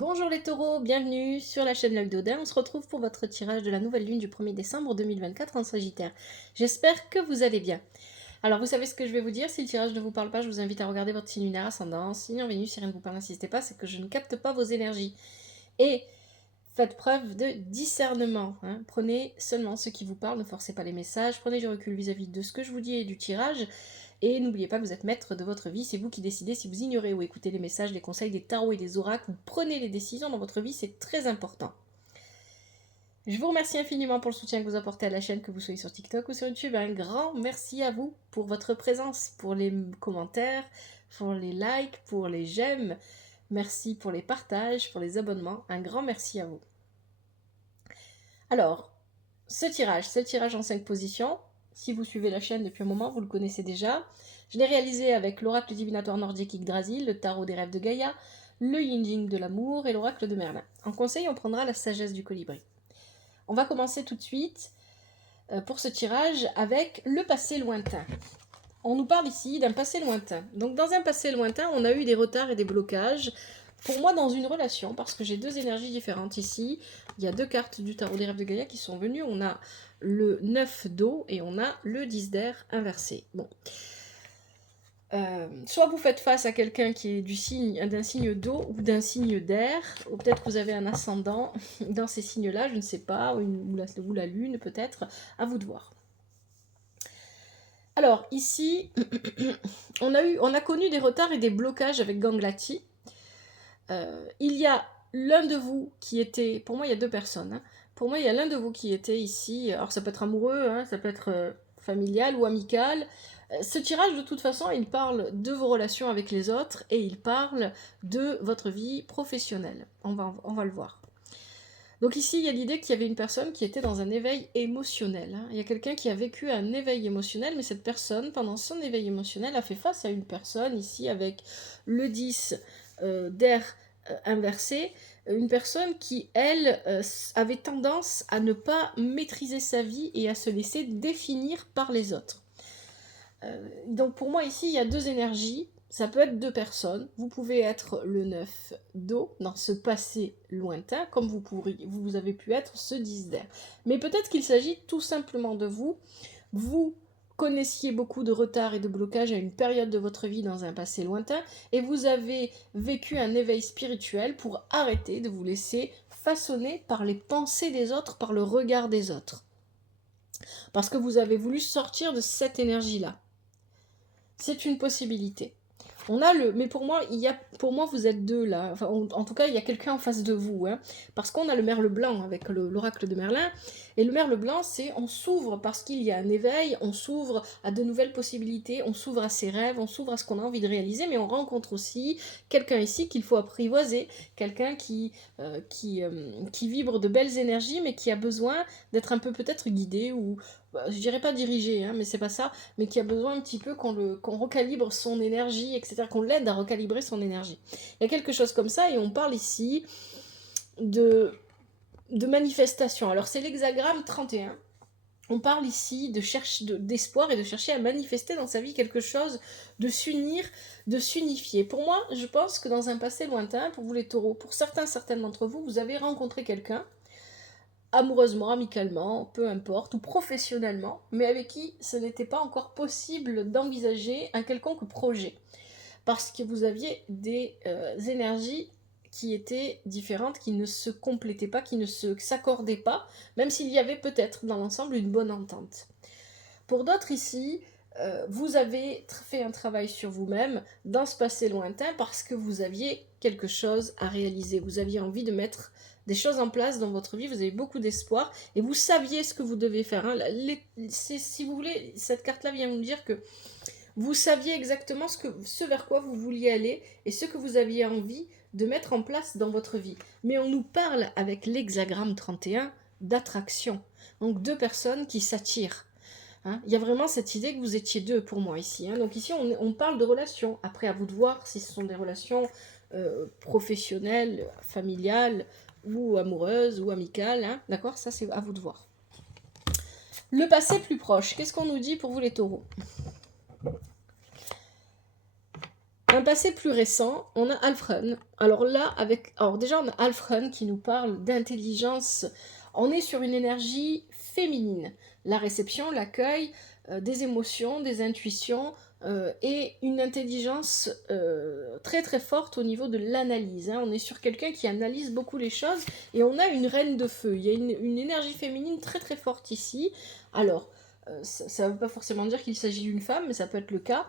Bonjour les taureaux, bienvenue sur la chaîne L'Œil d'Odin. On se retrouve pour votre tirage de la nouvelle lune du 1er décembre 2024 en Sagittaire. J'espère que vous allez bien. Alors vous savez ce que je vais vous dire, si le tirage ne vous parle pas, je vous invite à regarder votre signe lunaire ascendant. Signe en Vénus, si rien ne vous parle, n'insistez pas, c'est que je ne capte pas vos énergies. Et faites preuve de discernement. Prenez seulement ce qui vous parle, ne forcez pas les messages, prenez du recul vis-à-vis de ce que je vous dis et du tirage. Et n'oubliez pas que vous êtes maître de votre vie, c'est vous qui décidez si vous ignorez ou écoutez les messages, les conseils des tarots et des oracles, vous prenez les décisions dans votre vie, c'est très important. Je vous remercie infiniment pour le soutien que vous apportez à la chaîne, que vous soyez sur TikTok ou sur YouTube. Un grand merci à vous pour votre présence, pour les commentaires, pour les likes, pour les j'aime. Merci pour les partages, pour les abonnements. Un grand merci à vous. Alors, ce tirage en 5 positions. Si vous suivez la chaîne depuis un moment, vous le connaissez déjà. Je l'ai réalisé avec l'oracle divinatoire nordique Yggdrasil, le tarot des rêves de Gaïa, le yin yang de l'amour et l'oracle de Merlin. En conseil, on prendra la sagesse du colibri. On va commencer tout de suite pour ce tirage avec le passé lointain. On nous parle ici d'un passé lointain. Donc dans un passé lointain, on a eu des retards et des blocages. Pour moi, dans une relation, parce que j'ai deux énergies différentes ici, il y a deux cartes du tarot des rêves de Gaïa qui sont venues. On a le 9 d'eau et on a le 10 d'air inversé. Bon. Soit vous faites face à quelqu'un qui est d'un signe d'eau ou d'un signe d'air, ou peut-être vous avez un ascendant dans ces signes-là, je ne sais pas, ou la lune peut-être, à vous de voir. Alors ici, on a connu des retards et des blocages avec Ganglati. Il y a l'un de vous qui était, pour moi il y a deux personnes, pour moi il y a l'un de vous qui était ici, alors ça peut être amoureux, ça peut être familial ou amical. Ce tirage de toute façon il parle de vos relations avec les autres et il parle de votre vie professionnelle, on va le voir. Donc ici, il y a l'idée qu'il y avait une personne qui était dans un éveil émotionnel. Il y a quelqu'un qui a vécu un éveil émotionnel, mais cette personne, pendant son éveil émotionnel, a fait face à une personne, ici avec le 10 d'air inversé, une personne qui, elle, avait tendance à ne pas maîtriser sa vie et à se laisser définir par les autres. Donc pour moi, ici, il y a deux énergies. Ça peut être deux personnes. Vous pouvez être le 9 d'eau dans ce passé lointain, comme vous avez pu être ce 10 d'air. Mais peut-être qu'il s'agit tout simplement de vous. Vous connaissiez beaucoup de retard et de blocage à une période de votre vie dans un passé lointain, et vous avez vécu un éveil spirituel pour arrêter de vous laisser façonner par les pensées des autres, par le regard des autres. Parce que vous avez voulu sortir de cette énergie-là. C'est une possibilité. Mais pour moi, vous êtes deux là. Enfin, en tout cas, il y a quelqu'un en face de vous, parce qu'on a le merle blanc avec l'oracle de Merlin. Et le merle blanc, c'est on s'ouvre parce qu'il y a un éveil, on s'ouvre à de nouvelles possibilités, on s'ouvre à ses rêves, on s'ouvre à ce qu'on a envie de réaliser, mais on rencontre aussi quelqu'un ici qu'il faut apprivoiser, quelqu'un qui vibre de belles énergies, mais qui a besoin d'être un peu peut-être guidé ou je dirais pas dirigé, mais c'est pas ça, mais qui a besoin un petit peu qu'on recalibre son énergie, etc., qu'on l'aide à recalibrer son énergie. Il y a quelque chose comme ça, et on parle ici de manifestation. Alors c'est l'hexagramme 31. On parle ici d'espoir et de chercher à manifester dans sa vie quelque chose, de s'unir, de s'unifier. Pour moi, je pense que dans un passé lointain, pour vous les taureaux, pour certaines d'entre vous, vous avez rencontré quelqu'un, amoureusement, amicalement, peu importe, ou professionnellement, mais avec qui ce n'était pas encore possible d'envisager un quelconque projet. Parce que vous aviez des énergies qui étaient différentes, qui ne se complétaient pas, qui ne s'accordaient pas, même s'il y avait peut-être dans l'ensemble une bonne entente. Pour d'autres ici, vous avez fait un travail sur vous-même dans ce passé lointain parce que vous aviez quelque chose à réaliser. Vous aviez envie de mettre des choses en place dans votre vie, vous avez beaucoup d'espoir et vous saviez ce que vous devez faire. Si vous voulez, cette carte-là vient vous dire que vous saviez exactement ce vers quoi vous vouliez aller et ce que vous aviez envie de mettre en place dans votre vie. Mais on nous parle avec l'hexagramme 31 d'attraction. Donc deux personnes qui s'attirent. Il y a vraiment cette idée que vous étiez deux pour moi ici. Donc ici, on parle de relations. Après, à vous de voir si ce sont des relations professionnelles, familiales, ou amoureuses, ou amicales. D'accord? Ça, c'est à vous de voir. Le passé plus proche. Qu'est-ce qu'on nous dit pour vous les taureaux? Un passé plus récent, on a Alfred. Alors là, alors déjà, on a Alfred qui nous parle d'intelligence. On est sur une énergie féminine. La réception, l'accueil, des émotions, des intuitions et une intelligence très très forte au niveau de l'analyse. Hein. On est sur quelqu'un qui analyse beaucoup les choses et on a une reine de feu. Il y a une énergie féminine très très forte ici. Alors, ça ne veut pas forcément dire qu'il s'agit d'une femme, mais ça peut être le cas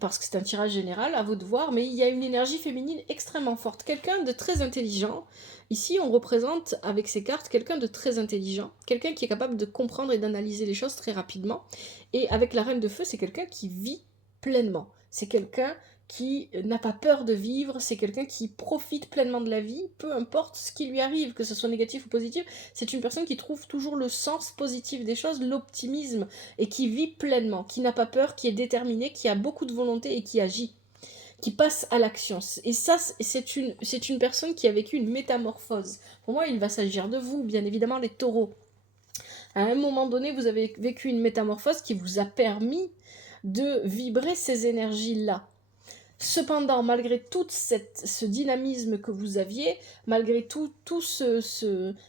parce que c'est un tirage général, à vous de voir, mais il y a une énergie féminine extrêmement forte, quelqu'un de très intelligent. Ici, on représente avec ces cartes quelqu'un de très intelligent, quelqu'un qui est capable de comprendre et d'analyser les choses très rapidement. Et avec la reine de feu, c'est quelqu'un qui vit pleinement. C'est quelqu'un qui n'a pas peur de vivre, c'est quelqu'un qui profite pleinement de la vie, peu importe ce qui lui arrive, que ce soit négatif ou positif, c'est une personne qui trouve toujours le sens positif des choses, l'optimisme, et qui vit pleinement, qui n'a pas peur, qui est déterminé, qui a beaucoup de volonté et qui agit, qui passe à l'action. Et ça, c'est une personne qui a vécu une métamorphose. Pour moi, il va s'agir de vous, bien évidemment, les taureaux. À un moment donné, vous avez vécu une métamorphose qui vous a permis de vibrer ces énergies-là. Cependant, malgré toute ce dynamisme que vous aviez, malgré toute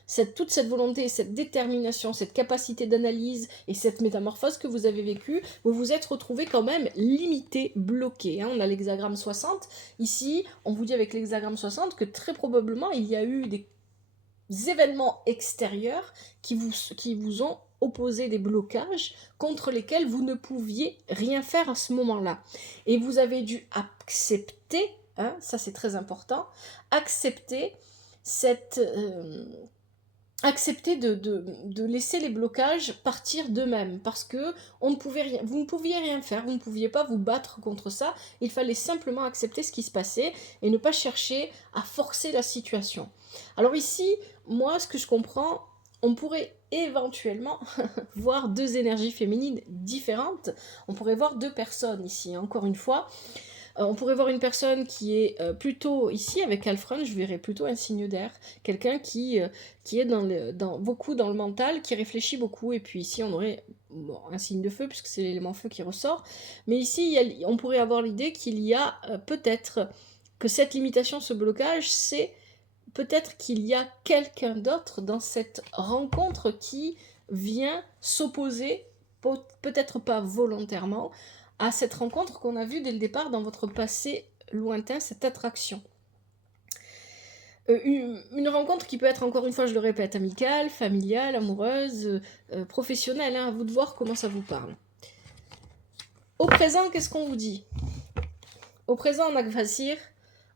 cette volonté, cette détermination, cette capacité d'analyse et cette métamorphose que vous avez vécue, vous vous êtes retrouvé quand même limité, bloqué. Hein. On a l'hexagramme 60. Ici, on vous dit avec l'hexagramme 60 que très probablement, il y a eu des événements extérieurs qui vous ont opposé des blocages contre lesquels vous ne pouviez rien faire à ce moment-là. Et vous avez dû accepter, hein, ça c'est très important, accepter accepter de laisser les blocages partir d'eux-mêmes, parce que vous ne pouviez rien faire, vous ne pouviez pas vous battre contre ça, il fallait simplement accepter ce qui se passait et ne pas chercher à forcer la situation. Alors ici, moi, ce que je comprends, on pourrait éventuellement voir deux énergies féminines différentes, on pourrait voir deux personnes ici, encore une fois. On pourrait voir une personne qui est plutôt ici avec Alfred, je verrais plutôt un signe d'air, quelqu'un qui est beaucoup dans le mental, qui réfléchit beaucoup, et puis ici on aurait un signe de feu puisque c'est l'élément feu qui ressort, mais ici on pourrait avoir l'idée qu'il y a peut-être que cette limitation, ce blocage, c'est peut-être qu'il y a quelqu'un d'autre dans cette rencontre qui vient s'opposer, peut-être pas volontairement, à cette rencontre qu'on a vue dès le départ dans votre passé lointain, cette attraction. Une rencontre qui peut être, encore une fois, je le répète, amicale, familiale, amoureuse, professionnelle, hein, à vous de voir comment ça vous parle. Au présent, qu'est-ce qu'on vous dit? Au présent, on a Gvasir,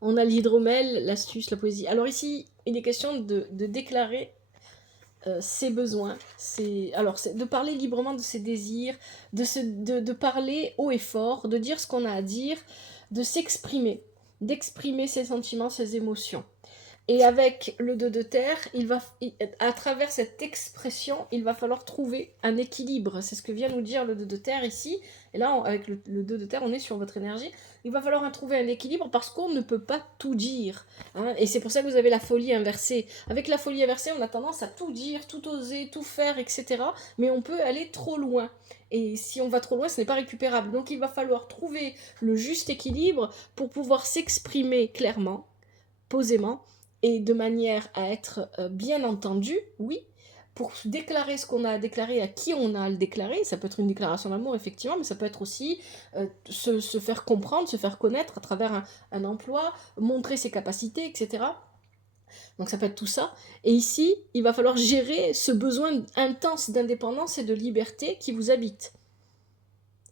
on a l'hydromel, l'astuce, la poésie. Alors ici, il est question de déclarer ses besoins, c'est de parler librement de ses désirs, de parler haut et fort, de dire ce qu'on a à dire, de s'exprimer, d'exprimer ses sentiments, ses émotions. Et avec le 2 de terre, à travers cette expression, il va falloir trouver un équilibre. C'est ce que vient nous dire le 2 de terre ici. Et là, avec le 2 de terre, on est sur votre énergie. Il va falloir trouver un équilibre parce qu'on ne peut pas tout dire. Hein. Et c'est pour ça que vous avez la folie inversée. Avec la folie inversée, on a tendance à tout dire, tout oser, tout faire, etc. Mais on peut aller trop loin. Et si on va trop loin, ce n'est pas récupérable. Donc il va falloir trouver le juste équilibre pour pouvoir s'exprimer clairement, posément, et de manière à être bien entendu, oui, pour déclarer ce qu'on a à déclarer, à qui on a à le déclarer. Ça peut être une déclaration d'amour, effectivement, mais ça peut être aussi se faire comprendre, se faire connaître à travers un emploi, montrer ses capacités, etc. Donc ça peut être tout ça. Et ici, il va falloir gérer ce besoin intense d'indépendance et de liberté qui vous habite.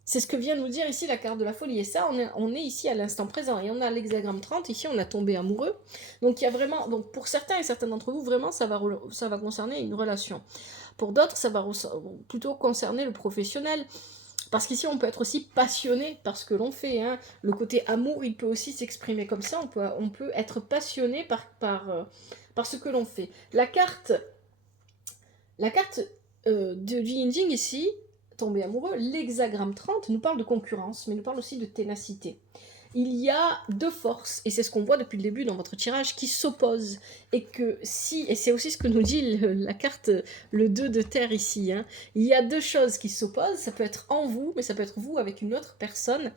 C'est ce que vient nous dire ici la carte de la folie. Et ça, on est ici à l'instant présent. Et on a l'hexagramme 30, ici on a tombé amoureux. Donc il y a vraiment, donc pour certains et certains d'entre vous, vraiment ça va concerner une relation. Pour d'autres, ça va plutôt concerner le professionnel. Parce qu'ici, on peut être aussi passionné par ce que l'on fait. Hein. Le côté amour, il peut aussi s'exprimer comme ça. On peut être passionné par ce que l'on fait. La carte de Yin Jing ici, tomber amoureux, l'hexagramme 30 nous parle de concurrence, mais nous parle aussi de ténacité. Il y a deux forces, et c'est ce qu'on voit depuis le début dans votre tirage, qui s'opposent. Et c'est aussi ce que nous dit la carte, le 2 de terre ici, hein. Il y a deux choses qui s'opposent, ça peut être en vous, mais ça peut être vous avec une autre personne.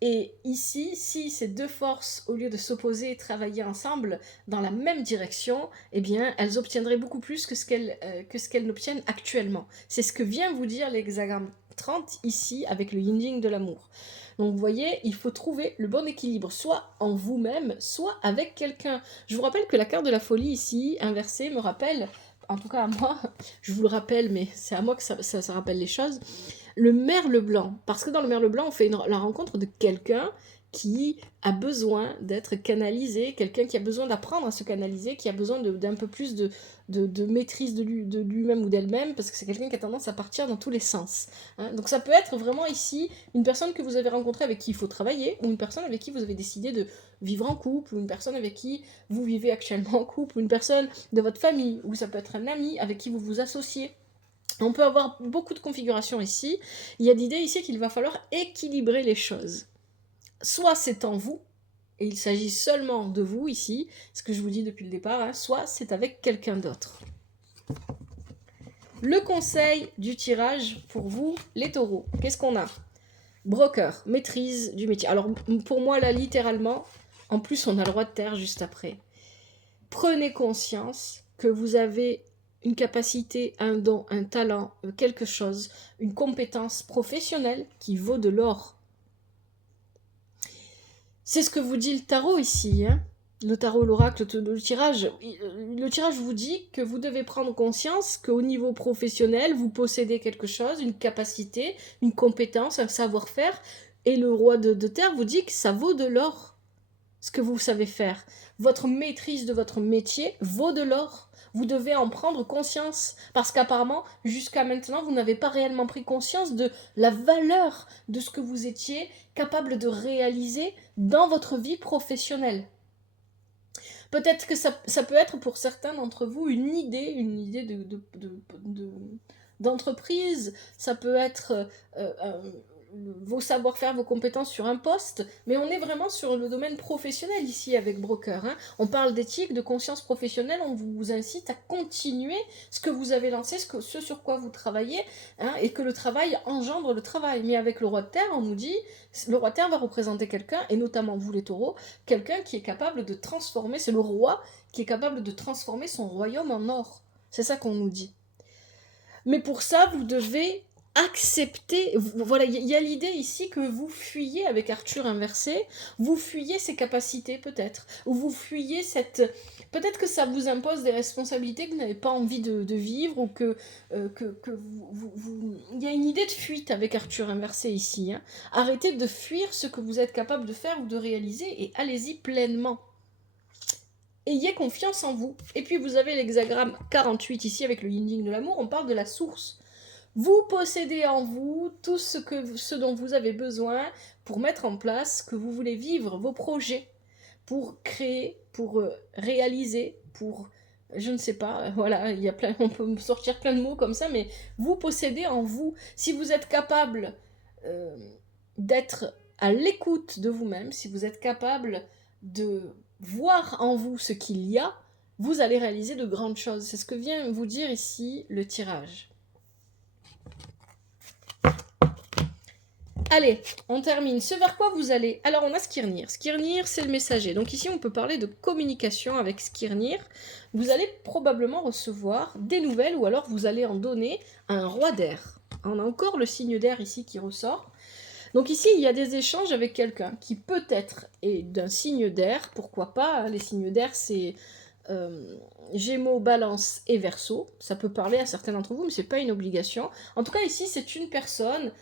Et ici, si ces deux forces, au lieu de s'opposer et travailler ensemble dans la même direction, eh bien, elles obtiendraient beaucoup plus que ce qu'elles n'obtiennent actuellement. C'est ce que vient vous dire l'hexagramme 30 ici avec le yin de l'amour. Donc vous voyez, il faut trouver le bon équilibre, soit en vous-même, soit avec quelqu'un. Je vous rappelle que la carte de la folie ici, inversée, me rappelle, en tout cas à moi, je vous le rappelle, mais c'est à moi que ça rappelle les choses, le merle blanc. Parce que dans le merle blanc, on fait la rencontre de quelqu'un qui a besoin d'être canalisé, quelqu'un qui a besoin d'apprendre à se canaliser, qui a besoin d'un peu plus de maîtrise de lui-même ou d'elle-même, parce que c'est quelqu'un qui a tendance à partir dans tous les sens. Hein. Donc ça peut être vraiment ici une personne que vous avez rencontrée avec qui il faut travailler, ou une personne avec qui vous avez décidé de vivre en couple, ou une personne avec qui vous vivez actuellement en couple, ou une personne de votre famille, ou ça peut être un ami avec qui vous vous associez. On peut avoir beaucoup de configurations ici. Il y a l'idée ici qu'il va falloir équilibrer les choses. Soit c'est en vous, et il s'agit seulement de vous ici, ce que je vous dis depuis le départ, hein, soit c'est avec quelqu'un d'autre. Le conseil du tirage pour vous, les taureaux, qu'est-ce qu'on a? Broker, maîtrise du métier. Alors pour moi là, littéralement, en plus on a le roi de terre juste après. Prenez conscience que vous avez une capacité, un don, un talent, quelque chose, une compétence professionnelle qui vaut de l'or. C'est ce que vous dit le tarot ici, hein. Le tarot, l'oracle, le tirage. Le tirage vous dit que vous devez prendre conscience qu'au niveau professionnel, vous possédez quelque chose, une capacité, une compétence, un savoir-faire, et le roi de terre vous dit que ça vaut de l'or, ce que vous savez faire. Votre maîtrise de votre métier vaut de l'or. Vous devez en prendre conscience, parce qu'apparemment, jusqu'à maintenant, vous n'avez pas réellement pris conscience de la valeur de ce que vous étiez capable de réaliser dans votre vie professionnelle. Peut-être que ça peut être pour certains d'entre vous une idée d'entreprise, ça peut être vos savoir-faire, vos compétences sur un poste, mais on est vraiment sur le domaine professionnel ici avec Broker. Hein. On parle d'éthique, de conscience professionnelle, on vous incite à continuer ce que vous avez lancé, ce sur quoi vous travaillez, hein, et que le travail engendre le travail. Mais avec le roi de terre, on nous dit, le roi de terre va représenter quelqu'un, et notamment vous les taureaux, quelqu'un qui est capable de transformer, c'est le roi qui est capable de transformer son royaume en or. C'est ça qu'on nous dit. Mais pour ça, vous devez accepter, voilà, il y a l'idée ici que vous fuyez avec Arthur inversé, vous fuyez ses capacités peut-être, ou vous fuyez peut-être que ça vous impose des responsabilités que vous n'avez pas envie de vivre, ou que il y a une idée de fuite avec Arthur inversé ici. Hein. Arrêtez de fuir ce que vous êtes capable de faire ou de réaliser, et allez-y pleinement. Ayez confiance en vous. Et puis vous avez l'hexagramme 48 ici avec le yin de l'amour, on parle de la source. Vous possédez en vous tout ce dont vous avez besoin pour mettre en place ce que vous voulez vivre, vos projets, pour créer, pour réaliser, pour, je ne sais pas, voilà, on peut sortir plein de mots comme ça, mais vous possédez en vous. Si vous êtes capable d'être à l'écoute de vous-même, si vous êtes capable de voir en vous ce qu'il y a, vous allez réaliser de grandes choses. C'est ce que vient vous dire ici le tirage. Allez, on termine. Ce vers quoi vous allez? Alors, on a Skirnir. Skirnir, c'est le messager. Donc ici, on peut parler de communication avec Skirnir. Vous allez probablement recevoir des nouvelles ou alors vous allez en donner à un roi d'air. On a encore le signe d'air ici qui ressort. Donc ici, il y a des échanges avec quelqu'un qui peut-être est d'un signe d'air, pourquoi pas, hein, les signes d'air, c'est Gémeaux, Balance et Verseau. Ça peut parler à certains d'entre vous, mais ce n'est pas une obligation. En tout cas, ici, c'est une personne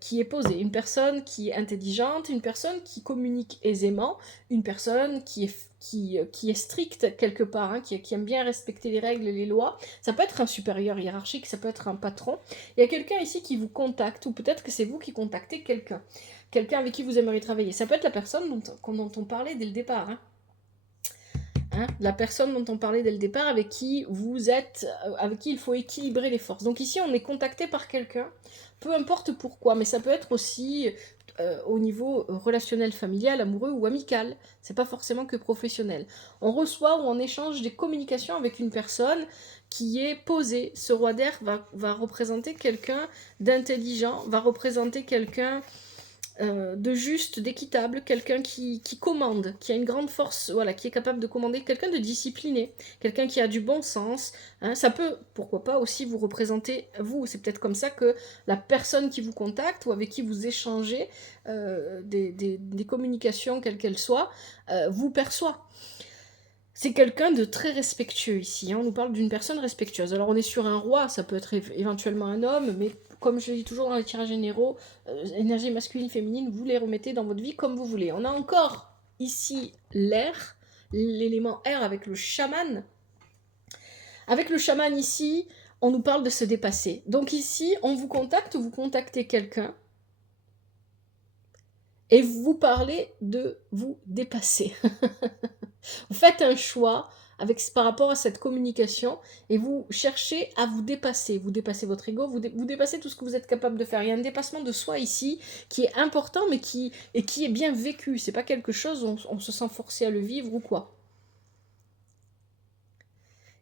qui est posée, une personne qui est intelligente, une personne qui communique aisément, une personne qui est stricte quelque part, hein, qui aime bien respecter les règles et les lois. Ça peut être un supérieur hiérarchique, ça peut être un patron. Il y a quelqu'un ici qui vous contacte, ou peut-être que c'est vous qui contactez quelqu'un avec qui vous aimeriez travailler. Ça peut être la personne dont on parlait dès le départ. Hein, la personne dont on parlait dès le départ, avec qui il faut équilibrer les forces. Donc ici, on est contacté par quelqu'un, peu importe pourquoi, mais ça peut être aussi au niveau relationnel, familial, amoureux ou amical. C'est pas forcément que professionnel. On reçoit ou on échange des communications avec une personne qui est posée. Ce roi d'air va représenter quelqu'un d'intelligent, va représenter quelqu'un de juste, d'équitable, quelqu'un qui commande, qui a une grande force, voilà, qui est capable de commander, quelqu'un de discipliné, quelqu'un qui a du bon sens. Hein. Ça peut, pourquoi pas, aussi vous représenter, vous. C'est peut-être comme ça que la personne qui vous contacte ou avec qui vous échangez des communications, quelles qu'elles soient, vous perçoit. C'est quelqu'un de très respectueux ici, hein. On nous parle d'une personne respectueuse. Alors on est sur un roi, ça peut être éventuellement un homme, mais comme je dis toujours dans les tirages généraux, énergie masculine, féminine, vous les remettez dans votre vie comme vous voulez. On a encore ici l'air, l'élément air avec le chaman. Avec le chaman ici, on nous parle de se dépasser. Donc ici, on vous contacte, vous contactez quelqu'un, et vous parlez de vous dépasser. Vous faites un choix par rapport à cette communication et vous cherchez à vous dépasser. Vous dépassez votre ego, vous dépassez tout ce que vous êtes capable de faire. Il y a un dépassement de soi ici qui est important mais qui est bien vécu. C'est pas quelque chose où on se sent forcé à le vivre ou quoi.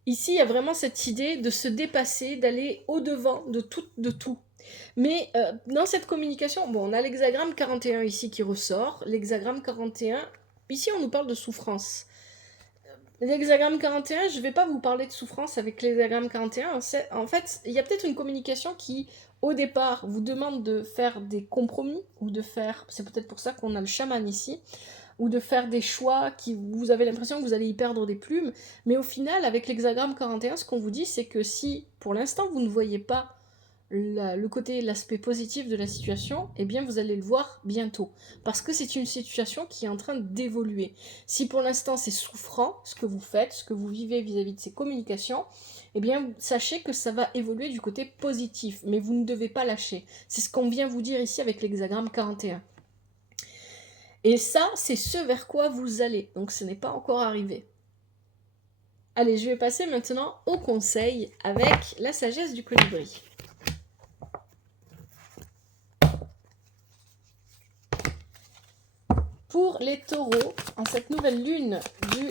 Ici, il y a vraiment cette idée de se dépasser, d'aller au-devant de tout. Mais dans cette communication, bon, on a l'hexagramme 41 ici qui ressort. L'hexagramme 41, ici on nous parle de souffrance. L'hexagramme 41, je ne vais pas vous parler de souffrance avec l'hexagramme 41. En fait, il y a peut-être une communication qui, au départ, vous demande de faire des compromis, ou de faire, c'est peut-être pour ça qu'on a le chaman ici, ou de faire des choix qui, vous avez l'impression que vous allez y perdre des plumes. Mais au final, avec l'hexagramme 41, ce qu'on vous dit, c'est que si, pour l'instant, vous ne voyez pas l'aspect positif de la situation, eh bien vous allez le voir bientôt. Parce que c'est une situation qui est en train d'évoluer. Si pour l'instant c'est souffrant, ce que vous faites, ce que vous vivez vis-à-vis de ces communications, eh bien sachez que ça va évoluer du côté positif, mais vous ne devez pas lâcher. C'est ce qu'on vient vous dire ici avec l'hexagramme 41. Et ça, c'est ce vers quoi vous allez. Donc ce n'est pas encore arrivé. Allez, je vais passer maintenant au conseil avec la sagesse du colibri. Pour les taureaux, en cette nouvelle lune du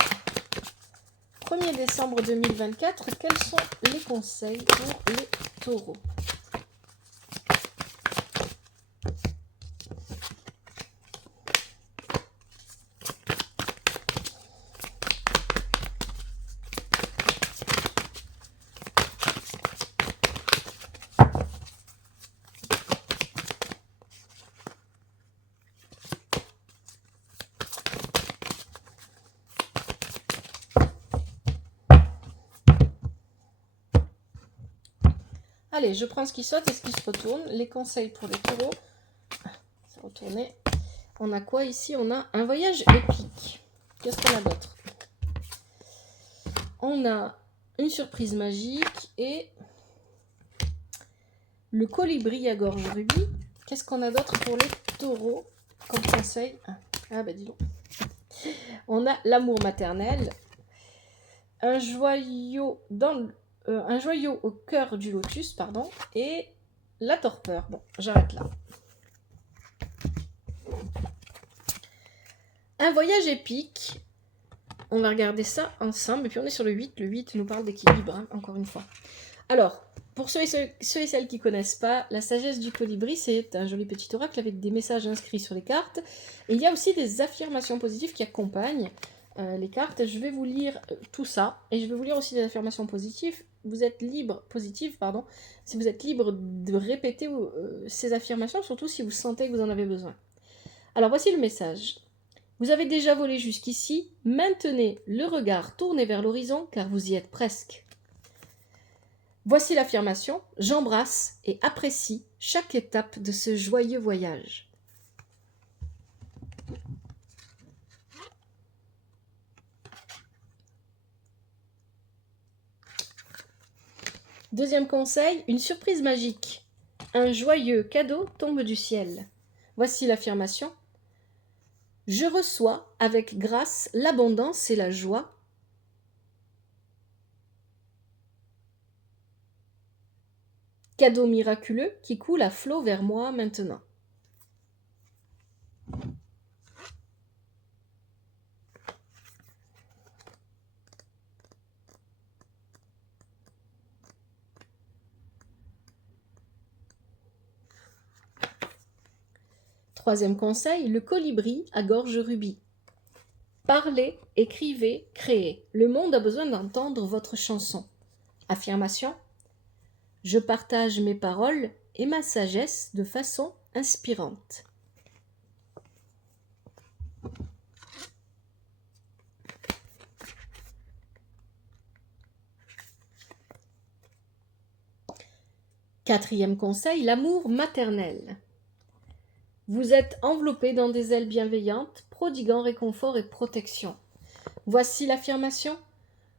1er décembre 2024, quels sont les conseils pour les taureaux ? Allez, je prends ce qui saute et ce qui se retourne. Les conseils pour les taureaux. C'est retourné. On a quoi ici ? On a un voyage épique. Qu'est-ce qu'on a d'autre ? On a une surprise magique et le colibri à gorge rubis. Qu'est-ce qu'on a d'autre pour les taureaux comme conseil ? Ah bah dis donc. On a l'amour maternel. Un joyau au cœur du lotus, pardon, et la torpeur. Bon, j'arrête là. Un voyage épique. On va regarder ça ensemble. Et puis on est sur le 8. Le 8 nous parle d'équilibre, hein, encore une fois. Alors, pour ceux et celles qui ne connaissent pas, la sagesse du colibri, c'est un joli petit oracle avec des messages inscrits sur les cartes. Et il y a aussi des affirmations positives qui accompagnent les cartes. Je vais vous lire tout ça. Et je vais vous lire aussi des affirmations positives. Vous êtes libre, si vous êtes libre de répéter ces affirmations, surtout si vous sentez que vous en avez besoin. Alors voici le message. Vous avez déjà volé jusqu'ici, maintenez le regard tourné vers l'horizon car vous y êtes presque. Voici l'affirmation, j'embrasse et apprécie chaque étape de ce joyeux voyage. Deuxième conseil, une surprise magique. Un joyeux cadeau tombe du ciel. Voici l'affirmation. Je reçois avec grâce l'abondance et la joie. Cadeau miraculeux qui coule à flot vers moi maintenant. Troisième conseil, le colibri à gorge rubis. Parlez, écrivez, créez. Le monde a besoin d'entendre votre chanson. Affirmation. Je partage mes paroles et ma sagesse de façon inspirante. Quatrième conseil, l'amour maternel. Vous êtes enveloppé dans des ailes bienveillantes, prodiguant réconfort et protection. Voici l'affirmation.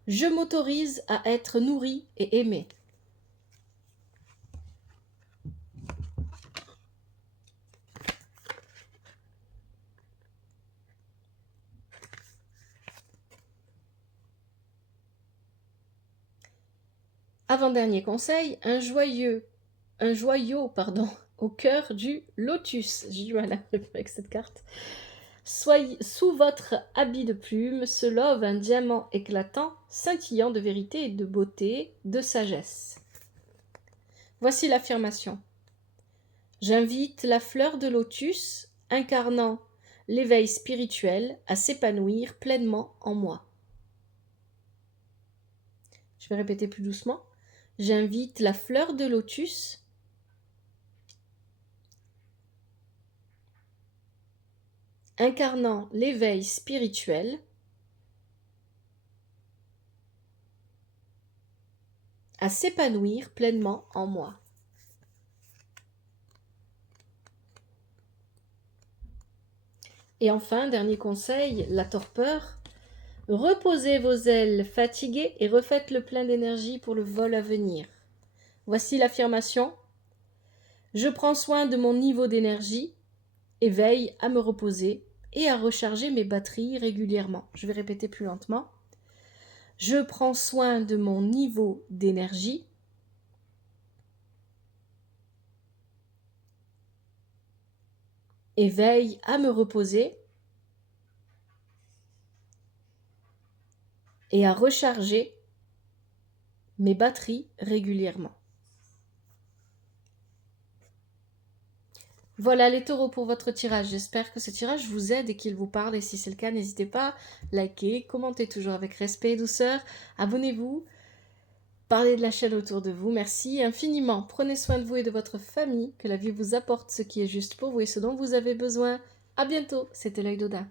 Je m'autorise à être nourri et aimé. Avant-dernier conseil, un joyau au cœur du lotus. J'ai du mal avec cette carte. Sous votre habit de plume se love un diamant éclatant, scintillant de vérité et de beauté, de sagesse. Voici l'affirmation. J'invite la fleur de lotus, incarnant l'éveil spirituel, à s'épanouir pleinement en moi. Je vais répéter plus doucement. J'invite la fleur de lotus, incarnant l'éveil spirituel, à s'épanouir pleinement en moi. Et enfin, dernier conseil, la torpeur. Reposez vos ailes fatiguées et refaites le plein d'énergie pour le vol à venir. Voici l'affirmation. Je prends soin de mon niveau d'énergie et veille à me reposer et à recharger mes batteries régulièrement. Je vais répéter plus lentement. Je prends soin de mon niveau d'énergie et veille à me reposer et à recharger mes batteries régulièrement. Voilà les taureaux pour votre tirage. J'espère que ce tirage vous aide et qu'il vous parle. Et si c'est le cas, n'hésitez pas à liker, commentez toujours avec respect et douceur. Abonnez-vous, parlez de la chaîne autour de vous. Merci infiniment. Prenez soin de vous et de votre famille. Que la vie vous apporte ce qui est juste pour vous et ce dont vous avez besoin. À bientôt. C'était l'œil d'Odin.